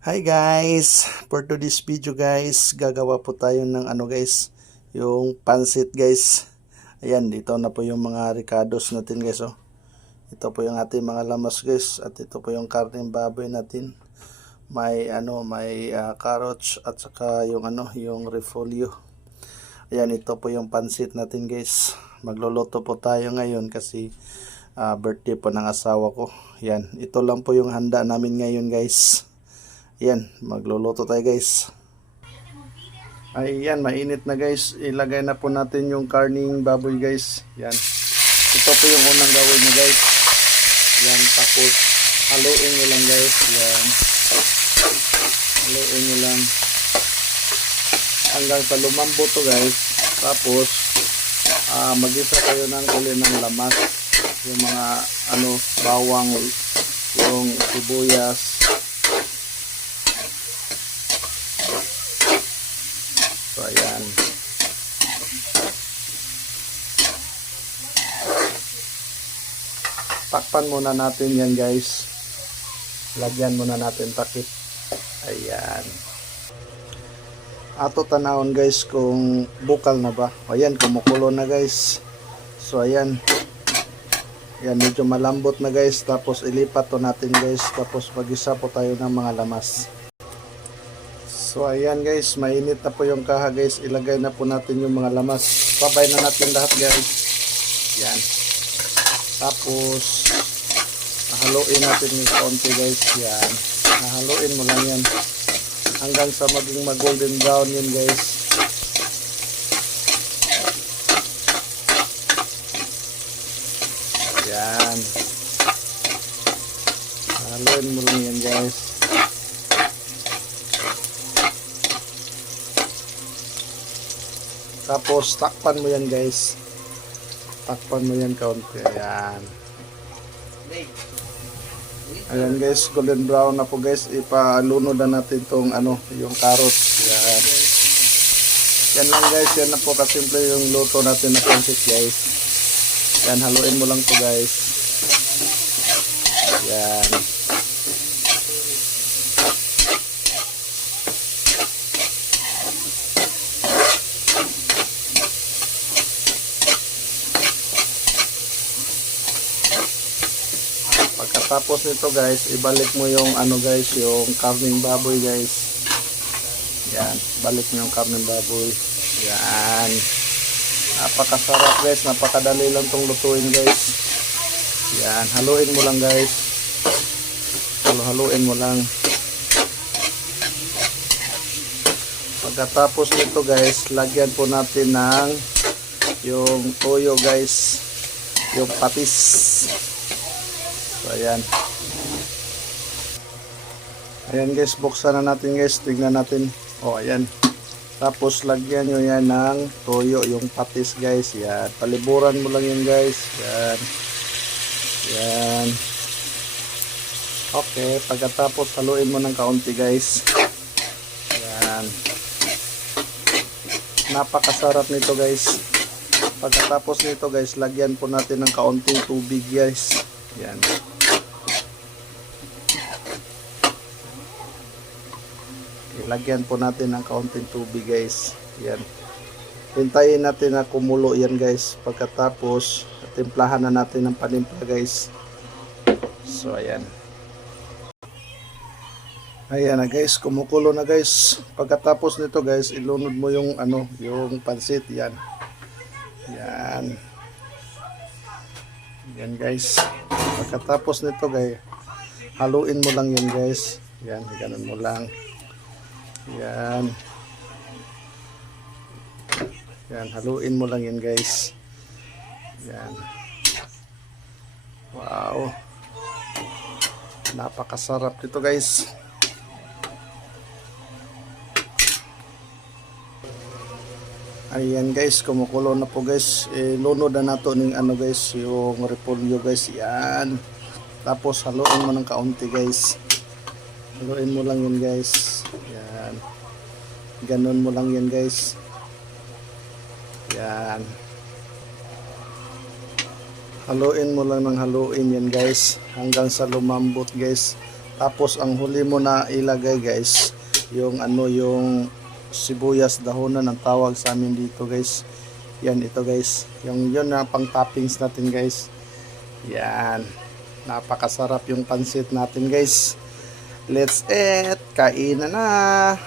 Hi guys! For today's video guys, gagawa po tayo ng yung pansit guys. Ayan, dito na po yung mga ricados natin guys oh. Ito po yung ating mga lamas guys at ito po yung karneng baboy natin. May carrots at saka yung repolyo. Ayan, ito po yung pansit natin guys. Magluluto po tayo ngayon kasi birthday po ng asawa ko. Ayan, ito lang po yung handa namin ngayon guys. Ayan, magluluto tayo guys. Ayan, mainit na guys. Ilagay na po natin yung karning baboy guys. Ayan. Ito po yung unang gawin nyo guys. Ayan, tapos haluin nyo lang guys. Ayan. Haluin nyo lang. Hanggang sa lumambot to guys. Tapos, mag-isa kayo ng uli ng lamas. Yung mga bawang, yung sibuyas. So, ayan. Takpan muna natin yan guys. Lagyan muna natin takip. Ayan. Ato tanawon guys kung bukal na ba. Ayan, kumukulo na guys. So, ayan. Ayan, medyo malambot na guys. Tapos, ilipat to natin guys. Tapos, mag-isa po tayo ng mga lamas. So ayan guys, mainit na po yung kaha guys. Ilagay na po natin yung mga lamas. Sabay na natin lahat guys. Yan. Tapos haluin natin yung kaunti guys. Yan. Haluin mo lang yan. Hanggang sa maging mag-golden brown yun guys. Yan. Haluin mo lang yan guys. Tapos takpan mo yan guys. Takpan mo yan kaunti. Ayan. Ayan guys, golden brown na po guys. Ipalunod na natin tong yung carrots. Ayan. Yan lang guys, yan na po kasimple yung luto natin na pansit guys. Yan, haluin mo lang to guys. Ayan. Pagkatapos nito guys, ibalik mo yung yung karning baboy guys. Yan, balik mo yung karning baboy. Yan. Napakasarap guys, napakadali lang tong lutuin guys. Yan, haluin mo lang guys. Haluin mo lang. Pagkatapos nito guys, lagyan po natin ng yung toyo guys. Yung patis. So, ayan. Ayan guys, buksan na natin guys. Tingnan natin. O, ayan. Tapos, lagyan nyo yan ng toyo, yung patis guys. Yan. Paliburan mo lang yun guys. Yan. Yan. Okay. Pagkatapos, haluin mo ng kaunti guys. Yan. Napakasarap nito guys. Pagkatapos nito guys, lagyan po natin ng kaunting tubig guys. Yan. Lagyan po natin ng kaunting tubig guys. Yan. Hintayin natin na kumulo yan guys. Pagkatapos, timplahan na natin ng panimpla guys. So ayan. Ayan na guys, kumukulo na guys. Pagkatapos nito guys, ilunod mo yung yung pansit. Yan. Yan. Yan guys. Pagkatapos nito guys, haluin mo lang yan guys. Yan, ganun mo lang. Yan. Yan, haluin mo lang yan guys. Yan. Wow. Napakasarap dito guys. Ayan guys, kumukulo na po guys. Lunod na nato ng guys, yung repolyo guys. Yan. Tapos haluin mo ng kaunti guys. Haluin mo lang yun guys. Yan. Ganon mo lang yan guys. Yan. Haluin mo lang ng haluin yan guys. Hanggang sa lumambot guys. Tapos ang huli mo na ilagay guys, yung ano, yung sibuyas dahonan ang tawag sa amin dito guys. Yan, ito guys, yung yun na pang toppings natin guys. Yan, napakasarap yung pansit natin guys. Let's eat, kainan na.